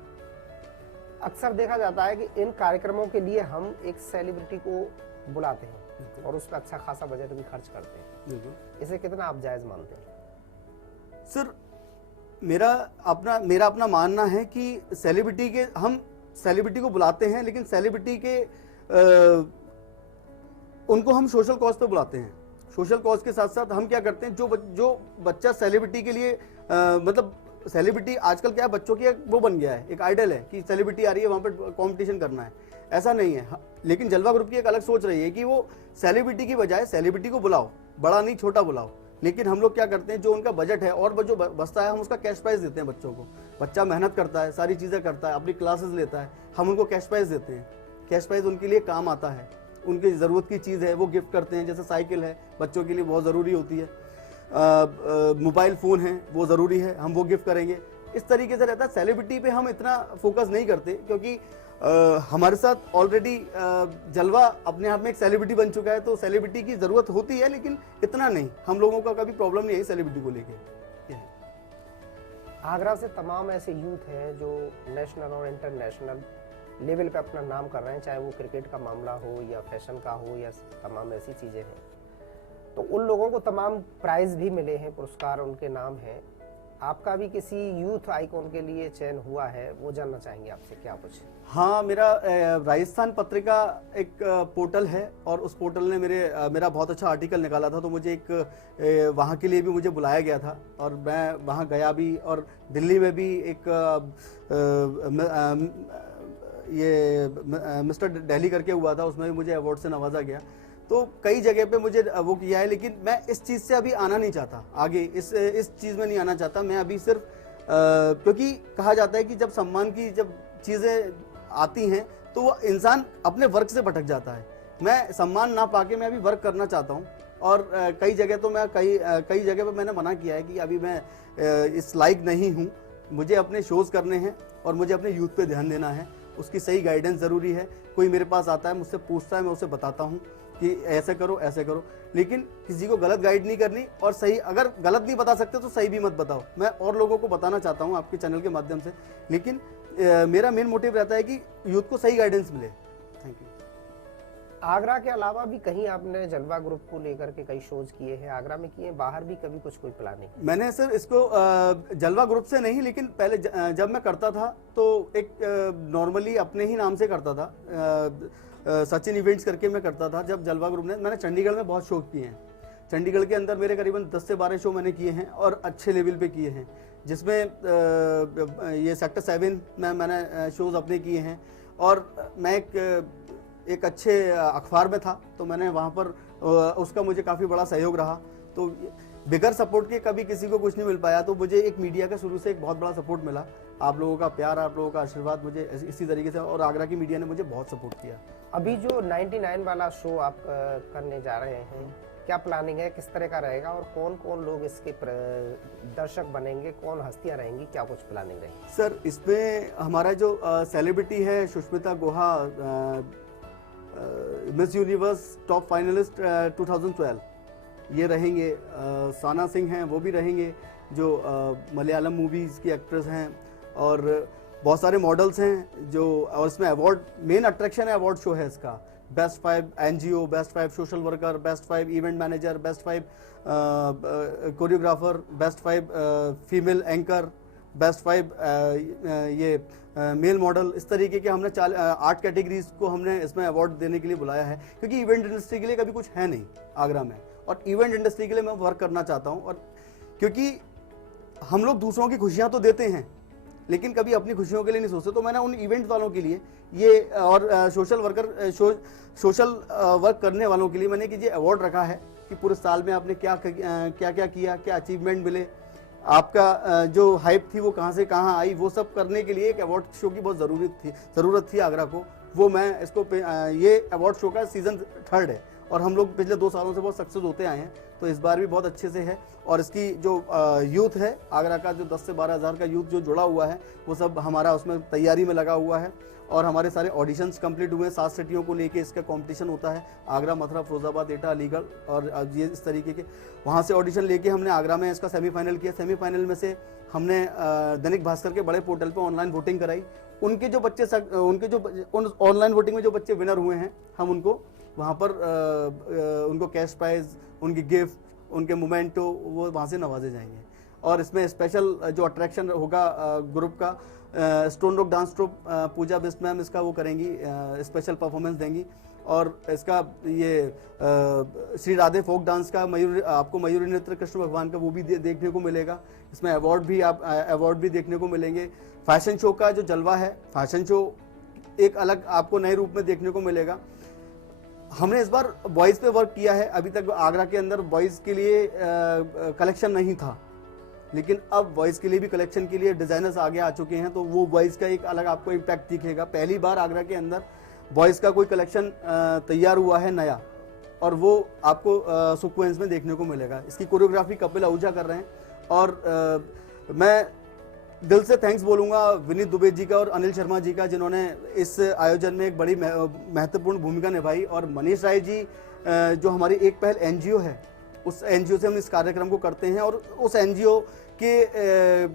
अक्सर देखा जाता है कि इन कार्यक्रमों के लिए हम एक सेलिब्रिटी को बुलाते हैं और उस पर अच्छा खासा बजट भी खर्च करते हैं। इसे कितना आप जायज मानते हैं? सर, मेरा अपना मानना है कि हम सेलिब्रिटी को बुलाते हैं, लेकिन सेलिब्रिटी के उनको हम सोशल कॉज पे बुलाते हैं। सोशल कॉज के साथ साथ हम क्या करते हैं, जो बच्चा सेलिब्रिटी के लिए मतलब सेलिब्रिटी आजकल क्या है, बच्चों की वो बन गया है, एक आइडल है कि सेलिब्रिटी आ रही है वहां पर कंपटीशन करना है। ऐसा नहीं है। लेकिन जलवा ग्रुप की एक अलग सोच रही है कि वो सेलिब्रिटी की बजाय सेलिब्रिटी को बुलाओ, बड़ा नहीं छोटा बुलाओ। लेकिन हम लोग क्या करते हैं, जो उनका बजट है और जो बचता है हम उसका कैश प्राइज देते हैं बच्चों को। बच्चा मेहनत करता है, सारी चीज़ें करता है, अपनी क्लासेस लेता है, हम उनको कैश प्राइज देते हैं। कैश प्राइज उनके लिए काम आता है, उनकी ज़रूरत की चीज़ है, वो गिफ्ट करते हैं। जैसे साइकिल है, बच्चों के लिए बहुत ज़रूरी होती है, मोबाइल फ़ोन है, वो ज़रूरी है, हम वो गिफ्ट करेंगे। इस तरीके से रहता है। सेलिब्रिटी पे हम इतना फोकस नहीं करते, क्योंकि हमारे साथ ऑलरेडी जलवा अपने आप में एक सेलिब्रिटी बन चुका है, तो सेलिब्रिटी की ज़रूरत होती है, लेकिन इतना नहीं। हम लोगों का कभी प्रॉब्लम नहीं है सेलिब्रिटी को लेके। आगरा से तमाम ऐसे यूथ हैं जो नेशनल और इंटरनेशनल लेवल पे अपना नाम कर रहे हैं, चाहे वो क्रिकेट का मामला हो या फैशन का हो या तमाम ऐसी चीज़ें हैं। तो उन लोगों को तमाम प्राइज भी मिले हैं, पुरस्कार उनके नाम हैं। आपका भी किसी यूथ आइकॉन के लिए चयन हुआ है, वो जानना चाहेंगे आपसे क्या कुछ? हाँ, मेरा राजस्थान पत्रिका एक पोर्टल है और उस पोर्टल ने मेरा बहुत अच्छा आर्टिकल निकाला था, तो मुझे एक वहाँ के लिए भी मुझे बुलाया गया था और मैं वहाँ गया भी। और दिल्ली में भी एक ये मिस्टर दिल्ली करके हुआ था, उसमें भी मुझे अवार्ड से नवाजा गया। तो कई जगह पे मुझे वो किया है, लेकिन मैं इस चीज़ से अभी आना नहीं चाहता, आगे इस चीज़ में नहीं आना चाहता मैं अभी। सिर्फ क्योंकि कहा जाता है कि जब सम्मान की जब चीज़ें आती हैं तो वो इंसान अपने वर्क से भटक जाता है। मैं सम्मान ना पाके मैं अभी वर्क करना चाहता हूँ, और कई जगह तो मैं कई जगह पे मैंने मना किया है कि अभी मैं इस लायक नहीं हूँ। मुझे अपने शोज़ करने हैं और मुझे अपने यूथ पे ध्यान देना है, उसकी सही गाइडेंस ज़रूरी है। कोई मेरे पास आता है, मुझसे पूछता है, मैं उसे बताता हूँ कि ऐसे करो ऐसे करो, लेकिन किसी को गलत गाइड नहीं करनी। और सही, अगर गलत नहीं बता सकते तो सही भी मत बताओ। मैं और लोगों को बताना चाहता हूँ आपके चैनल के माध्यम से, लेकिन मेरा मेन मोटिव रहता है कि यूथ को सही गाइडेंस मिले। Thank you. आगरा के अलावा भी कहीं आपने जलवा ग्रुप को लेकर के कई शोज किए हैं, आगरा में किए, बाहर भी कभी कोई प्लानिंग? मैंने सर इसको जलवा ग्रुप से नहीं, लेकिन पहले जब मैं करता था तो एक नॉर्मली अपने ही नाम से करता था, सचिन इवेंट्स करके मैं करता था। जब जलवा ग्रुप ने, मैंने चंडीगढ़ में बहुत शो किए हैं। चंडीगढ़ के अंदर मेरे करीबन 10 से 12 शो मैंने किए हैं और अच्छे लेवल पे किए हैं, जिसमें ये सेक्टर 7 में मैंने शोज़ अपने किए हैं। और मैं एक अच्छे अखबार में था, तो मैंने वहाँ पर उसका मुझे काफ़ी बड़ा सहयोग रहा। तो बिगर सपोर्ट के कभी किसी को कुछ नहीं मिल पाया। तो मुझे एक मीडिया का शुरू से एक बहुत बड़ा सपोर्ट मिला, आप लोगों का प्यार, आप लोगों का आशीर्वाद मुझे इसी तरीके से, और आगरा की मीडिया ने मुझे बहुत सपोर्ट किया। अभी जो 99 वाला शो आप करने जा रहे हैं, क्या प्लानिंग है, किस तरह का रहेगा और कौन कौन लोग इसके दर्शक बनेंगे, कौन हस्तियां रहेंगी, क्या कुछ प्लानिंग रहेगी? सर इसमें हमारा जो सेलिब्रिटी है सुष्मिता गुहा, मिस यूनिवर्स टॉप फाइनलिस्ट 2012, ये रहेंगे। साना सिंह हैं, वो भी रहेंगे, जो मलयालम मूवीज़ की एक्ट्रेस हैं, और बहुत सारे मॉडल्स हैं जो, और इसमें अवार्ड, मेन अट्रैक्शन है अवार्ड शो है इसका। Best 5 NGO, best 5 social worker, best 5 event manager, best 5 choreographer, best 5 female anchor, best 5 ये मेल मॉडल, इस तरीके के हमने 8 कैटेगरीज को हमने इसमें अवार्ड देने के लिए बुलाया है, क्योंकि इवेंट इंडस्ट्री के लिए कभी कुछ है नहीं आगरा में, और इवेंट इंडस्ट्री के लिए मैं वर्क करना चाहता हूं। और क्योंकि हम लोग दूसरों की खुशियां तो देते हैं, लेकिन कभी अपनी खुशियों के लिए नहीं सोचते, तो मैंने उन इवेंट वालों के लिए ये, और सोशल वर्क करने वालों के लिए मैंने कि ये अवार्ड रखा है कि पूरे साल में आपने क्या क्या किया, क्या अचीवमेंट मिले, आपका जो हाइप थी वो कहाँ से कहाँ आई, वो सब करने के लिए एक अवार्ड शो की बहुत ज़रूरत थी आगरा को। वो मैं इसको ये अवार्ड शो का सीजन 3 है, और हम लोग पिछले 2 सालों से बहुत सक्सेस होते आए हैं, तो इस बार भी बहुत अच्छे से है। और इसकी जो यूथ है आगरा का, जो 10 से 12 हज़ार का यूथ जो जुड़ा हुआ है, वो सब हमारा उसमें तैयारी में लगा हुआ है, और हमारे सारे ऑडिशंस कंप्लीट हुए हैं। 7 सिटियों को लेके इसका कंपटीशन होता है, आगरा, मथुरा, फिरोजाबाद, एटा, अलीगढ़, और ये इस तरीके के वहाँ से ऑडिशन लेके हमने आगरा में इसका सेमीफाइनल किया। सेमीफाइनल में से हमने दैनिक भास्कर के बड़े पोर्टल पे ऑनलाइन वोटिंग कराई। उनके जो बच्चे ऑनलाइन वोटिंग में जो बच्चे विनर हुए हैं, हम उनको वहाँ पर उनको कैश प्राइज, उनकी गिफ्ट, उनके मोमेंटो, वो वहाँ से नवाजे जाएंगे। और इसमें स्पेशल जो अट्रैक्शन होगा ग्रुप का, स्टोन रॉक डांस ट्रूप, पूजा बिस्ट मैम इसका वो करेंगी, स्पेशल परफॉर्मेंस देंगी। और इसका ये श्री राधे फोक डांस का आपको मयूरी नृत्य कृष्ण भगवान का वो भी देखने को मिलेगा। इसमें अवार्ड भी देखने को मिलेंगे। फैशन शो का जो जलवा है, फैशन शो एक अलग आपको नए रूप में देखने को मिलेगा। हमने इस बार बॉयज़ पे वर्क किया है। अभी तक आगरा के अंदर बॉयज़ के लिए कलेक्शन नहीं था, लेकिन अब बॉयज़ के लिए भी कलेक्शन के लिए डिज़ाइनर्स आगे आ चुके हैं, तो वो बॉयज़ का एक अलग आपको इम्पैक्ट दिखेगा। पहली बार आगरा के अंदर बॉयज़ का कोई कलेक्शन तैयार हुआ है नया, और वो आपको सीक्वेंस में देखने को मिलेगा। इसकी कोरियोग्राफी कपिल आहूजा कर रहे हैं, और मैं दिल से थैंक्स बोलूँगा विनीत दुबे जी का और अनिल शर्मा जी का, जिन्होंने इस आयोजन में एक बड़ी महत्वपूर्ण भूमिका निभाई। और मनीष राय जी जो हमारी एक पहल एनजीओ है, उस एनजीओ से हम इस कार्यक्रम को करते हैं, और उस एनजीओ के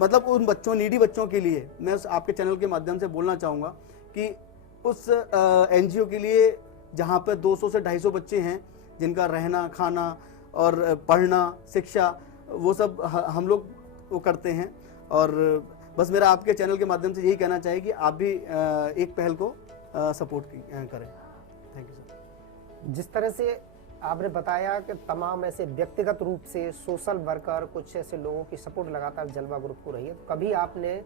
मतलब उन बच्चों, नीडी बच्चों के लिए मैं आपके चैनल के माध्यम से बोलना चाहूँगा कि उस एनजीओ के लिए जहाँ पर 200 से 250 बच्चे हैं, जिनका रहना, खाना और पढ़ना, शिक्षा, वो सब हम लोग वो करते हैं। और बस मेरा आपके चैनल के माध्यम से यही कहना चाहिए कि आप भी एक पहल को सपोर्ट करें। Thank you sir. जिस तरह से आपने बताया कि तमाम ऐसे व्यक्तिगत रूप से सोशल वर्कर, कुछ ऐसे लोगों की सपोर्ट लगातार जलवा ग्रुप को रही है, कभी आपने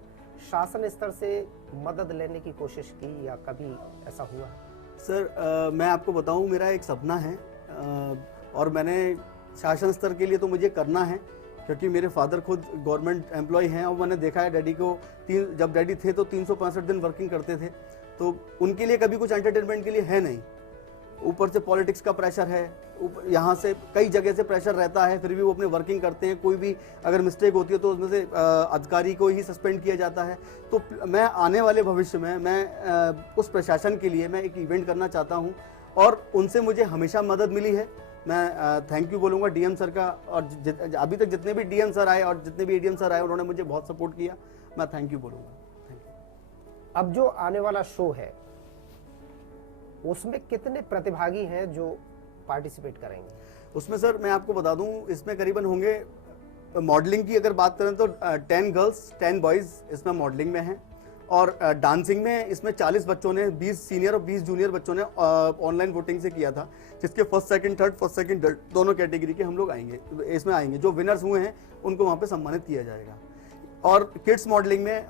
शासन स्तर से मदद लेने की कोशिश की या कभी ऐसा हुआ? सर मैं आपको बताऊं, मेरा एक सपना है, और मैंने शासन स्तर के लिए तो मुझे करना है, क्योंकि मेरे फादर खुद गवर्नमेंट एम्प्लॉय हैं, और मैंने देखा है डैडी को, जब डैडी थे तो 365 दिन वर्किंग करते थे, तो उनके लिए कभी कुछ एंटरटेनमेंट के लिए है नहीं। ऊपर से पॉलिटिक्स का प्रेशर है, यहाँ से कई जगह से प्रेशर रहता है, फिर भी वो अपने वर्किंग करते हैं। कोई भी अगर मिस्टेक होती है तो उसमें से अधिकारी को ही सस्पेंड किया जाता है। तो मैं आने वाले भविष्य में मैं उस प्रशासन के लिए मैं एक इवेंट करना चाहता हूँ, और उनसे मुझे हमेशा मदद मिली है। मैं थैंक यू बोलूँगा डीएम सर का, और अभी तक जितने भी डीएम सर आए और जितने भी एडीएम सर आए, उन्होंने मुझे बहुत सपोर्ट किया। मैं थैंक यू बोलूँगा। Thank you. अब जो आने वाला शो है, उसमें कितने प्रतिभागी हैं जो पार्टिसिपेट करेंगे? उसमें सर मैं आपको बता दूं, इसमें करीबन होंगे, मॉडलिंग की अगर बात करें तो 10 गर्ल्स 10 बॉयज़ इसमें मॉडलिंग में हैं, और डांसिंग में इसमें 40 बच्चों ने, 20 सीनियर और 20 जूनियर बच्चों ने ऑनलाइन वोटिंग से किया था, जिसके फर्स्ट सेकंड थर्ड दोनों कैटेगरी के हम लोग इसमें आएंगे। जो विनर्स हुए हैं उनको वहाँ पे सम्मानित किया जाएगा। और किड्स मॉडलिंग में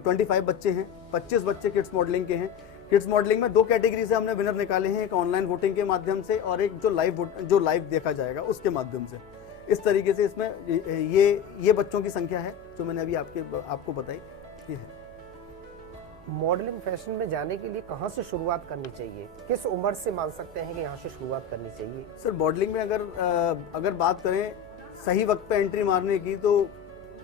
25 बच्चे हैं, 25 बच्चे किड्स मॉडलिंग के हैं। किड्स मॉडलिंग में 2 कैटेगरी से हमने विनर निकाले हैं, एक ऑनलाइन वोटिंग के माध्यम से और एक जो लाइव देखा जाएगा उसके माध्यम से। इस तरीके से इसमें ये बच्चों की संख्या है जो मैंने अभी आपको बताई, ये है। मॉडलिंग फैशन में जाने के लिए कहाँ से शुरुआत करनी चाहिए, किस उम्र से मान सकते हैं कि यहाँ से शुरुआत करनी चाहिए? सर मॉडलिंग में अगर बात करें सही वक्त पे एंट्री मारने की, तो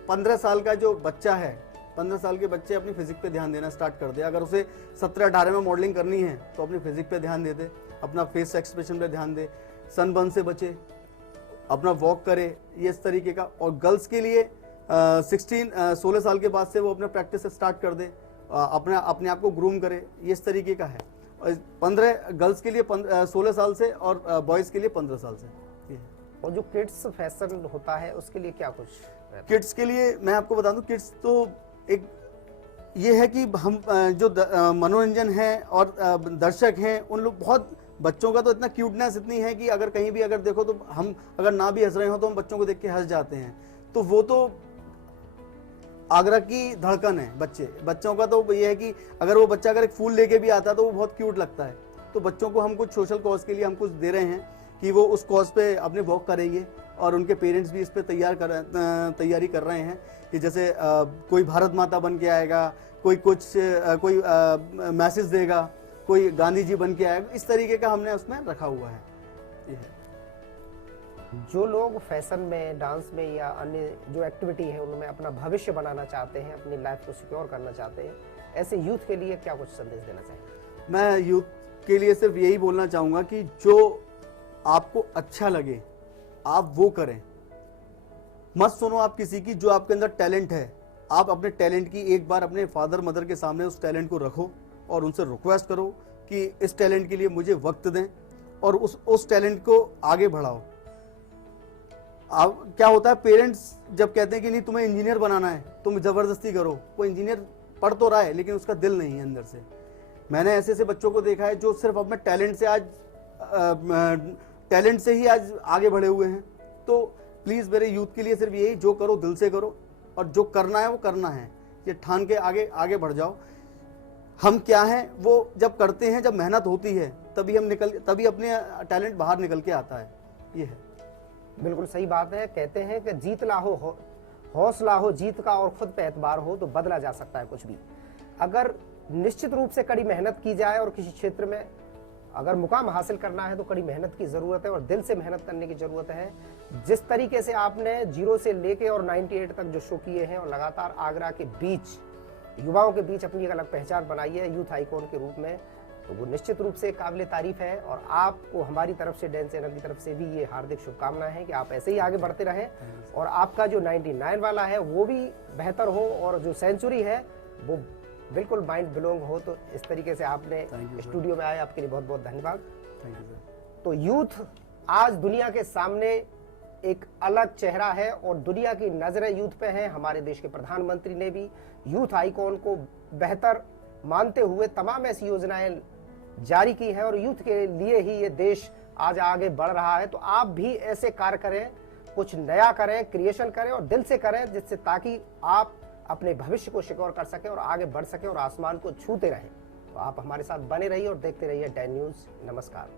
15 साल का जो बच्चा है, 15 साल के बच्चे अपनी फिजिक पे ध्यान देना स्टार्ट कर दे। अगर उसे 17-18 में मॉडलिंग करनी है तो अपनी फिजिक पे ध्यान दे, अपना फेस एक्सप्रेशन पे ध्यान दे, सनबर्न से बचे, अपना वॉक करे, ये इस तरीके का। और गर्ल्स के लिए 16 साल के बाद से वो अपना प्रैक्टिस स्टार्ट कर दे, अपने आप को ग्रूम करे, ये इस तरीके का है। और 15 गर्ल्स के लिए 16 साल से और बॉयज़ के लिए 15 साल से, ये है। और जो किड्स फैशन होता है उसके लिए क्या कुछ? किड्स के लिए मैं आपको बता दूं, किड्स तो एक ये है कि हम जो मनोरंजन है और दर्शक हैं उन लोग बहुत, बच्चों का तो इतना क्यूटनेस इतनी है कि अगर कहीं भी अगर देखो तो हम अगर ना भी हंस रहे हो तो हम बच्चों को देख के हंस जाते हैं। तो वो तो आगरा की धड़कन है बच्चों का। तो ये है कि अगर वो बच्चा अगर एक फूल लेके भी आता है तो वो बहुत क्यूट लगता है। तो बच्चों को हम कुछ सोशल कॉज के लिए हम कुछ दे रहे हैं कि वो उस कॉज पे अपने वॉक करेंगे, और उनके पेरेंट्स भी इस पे तैयारी कर रहे हैं कि जैसे कोई भारत माता बन के आएगा, कोई मैसेज देगा, कोई गांधी जी बन के आएगा, इस तरीके का हमने उसमें रखा हुआ है, ये है। जो लोग फैशन में, डांस में या अन्य जो एक्टिविटी है उनमें अपना भविष्य बनाना चाहते हैं, अपनी लाइफ को सिक्योर करना चाहते हैं, ऐसे यूथ के लिए क्या कुछ संदेश देना चाहिए? मैं यूथ के लिए सिर्फ यही बोलना चाहूँगा कि जो आपको अच्छा लगे आप वो करें, मत सुनो आप किसी की। जो आपके अंदर टैलेंट है, आप अपने टैलेंट की एक बार अपने फादर मदर के सामने उस टैलेंट को रखो और उनसे रिक्वेस्ट करो कि इस टैलेंट के लिए मुझे वक्त दें और उस टैलेंट को आगे बढ़ाओ। अब क्या होता है, पेरेंट्स जब कहते हैं कि नहीं तुम्हें इंजीनियर बनाना है, तुम जबरदस्ती करो, वो इंजीनियर पढ़ तो रहा है लेकिन उसका दिल नहीं है अंदर से। मैंने ऐसे बच्चों को देखा है जो सिर्फ अपने टैलेंट से ही आज आगे बढ़े हुए हैं। तो प्लीज मेरे यूथ के लिए सिर्फ यही, जो करो दिल से करो और जो करना है वो करना है, ये ठान के आगे बढ़ जाओ। हम क्या हैं वो जब करते हैं, जब मेहनत होती है तभी अपने टैलेंट बाहर निकल के आता है, ये है। बिल्कुल सही बात है। कहते हैं कि जीत ला हो, हौसला हो जीत का और खुद पे एतबार हो तो बदला जा सकता है कुछ भी। अगर निश्चित रूप से कड़ी मेहनत की जाए और किसी क्षेत्र में अगर मुकाम हासिल करना है तो कड़ी मेहनत की जरूरत है और दिल से मेहनत करने की जरूरत है। जिस तरीके से आपने 0 से लेके और 98 तक जो शो किए हैं और लगातार आगरा के बीच युवाओं के बीच अपनी एक अलग पहचान बनाई है यूथ आइकॉन के रूप में, तो वो निश्चित रूप से काबिल तारीफ है। और आपको हमारी तरफ से, डैन चैनल की तरफ से भी ये हार्दिक शुभकामनाएं हैं कि आप ऐसे ही आगे बढ़ते रहें और आपका जो 99 वाला है वो भी बेहतर हो और जो सेंचुरी है वो बिल्कुल माइंड ब्लोइंग हो। तो इस तरीके से आपने स्टूडियो में आए, आपके लिए बहुत बहुत धन्यवाद। तो यूथ आज दुनिया के सामने एक अलग चेहरा है और दुनिया की नजरें यूथ पे हैं। हमारे देश के प्रधानमंत्री ने भी यूथ आइकॉन को बेहतर मानते हुए तमाम ऐसी योजनाएं जारी की है और यूथ के लिए ही ये देश आज आगे बढ़ रहा है। तो आप भी ऐसे कार्य करें, कुछ नया करें, क्रिएशन करें और दिल से करें, जिससे ताकि आप अपने भविष्य को सिक्योर कर सकें और आगे बढ़ सकें और आसमान को छूते रहें। तो आप हमारे साथ बने रहिए और देखते रहिए डैन न्यूज़। नमस्कार।